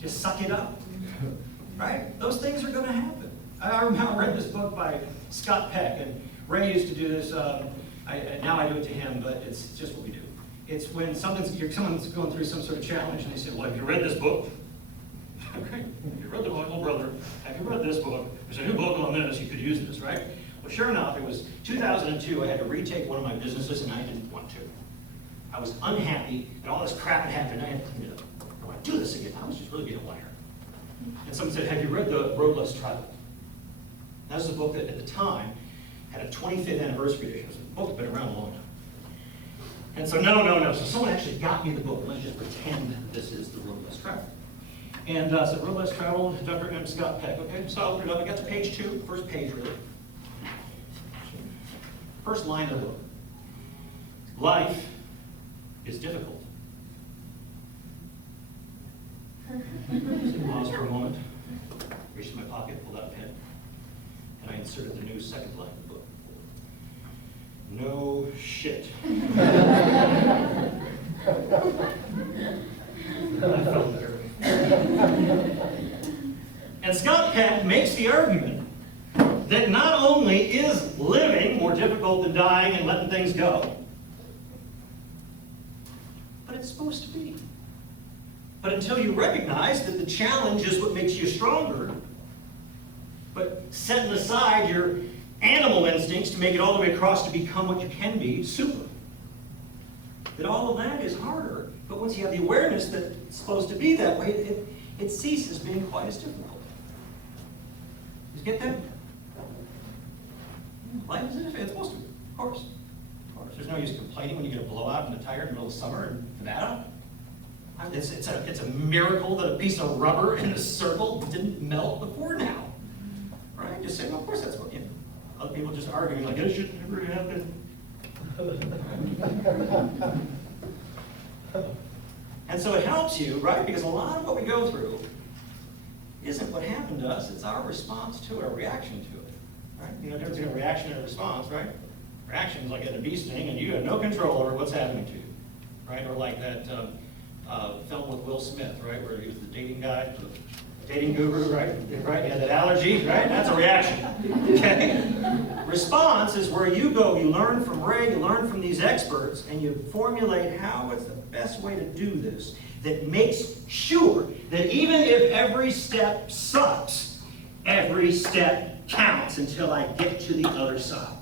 Just suck it up, right? Those things are going to happen. I remember I read this book by Scott Peck, and Ray used to do this. Now I do it to him, but it's just what we do. It's when someone's going through some sort of challenge, and they say, well, have you read this book? Okay, have you read the Bible, brother? Have you read this book? There's a new book on this, you could use this, right? Well, sure enough, it was 2002, I had to retake one of my businesses, and I didn't want to. I was unhappy, and all this crap had happened, I had to clean it up. I want to do this again. I was just really being a whiner. And someone said, have you read The Road Less Traveled? That was a book that, at the time, had a 25th anniversary edition. The book's been around a long time. And so, no. So someone actually got me the book. Let's just pretend this is The Road Less Traveled. And so Road Less Traveled, Dr. M. Scott Peck. Okay, so I opened it up. I got to page 2, first page, really. First line of the book. Life is difficult. Pause for a moment. Reached in my pocket, pulled out a pen, and I inserted the new second line of the book. No shit. I felt better. And Scott Peck makes the argument that not only is living more difficult than dying and letting things go, but it's supposed to be. But until you recognize that the challenge is what makes you stronger, but setting aside your animal instincts to make it all the way across to become what you can be, super. That all of that is harder, but once you have the awareness that it's supposed to be that way, it ceases being quite as difficult. You get that? Life is it's supposed to be, of course. Of course. There's no use complaining when you get a blowout in the tire in the middle of summer in Nevada. It's a miracle that a piece of rubber in a circle didn't melt before now. Right? Just saying, well, of course that's what, other people just arguing like, it should never happen. And so it helps you, right? Because a lot of what we go through isn't what happened to us, it's our response to it, our reaction to it. Right? You know the difference between a reaction and a response, right? Reaction is like getting a bee sting and you have no control over what's happening to you. Right? Or like that film with Will Smith, right? Where he was the dating guy, the dating guru, right? Right? He had that allergy, right? That's a reaction. Okay? Response is where you go, you learn from Ray, you learn from these experts, and you formulate how is the best way to do this that makes sure that even if every step sucks, every step counts until I get to the other side.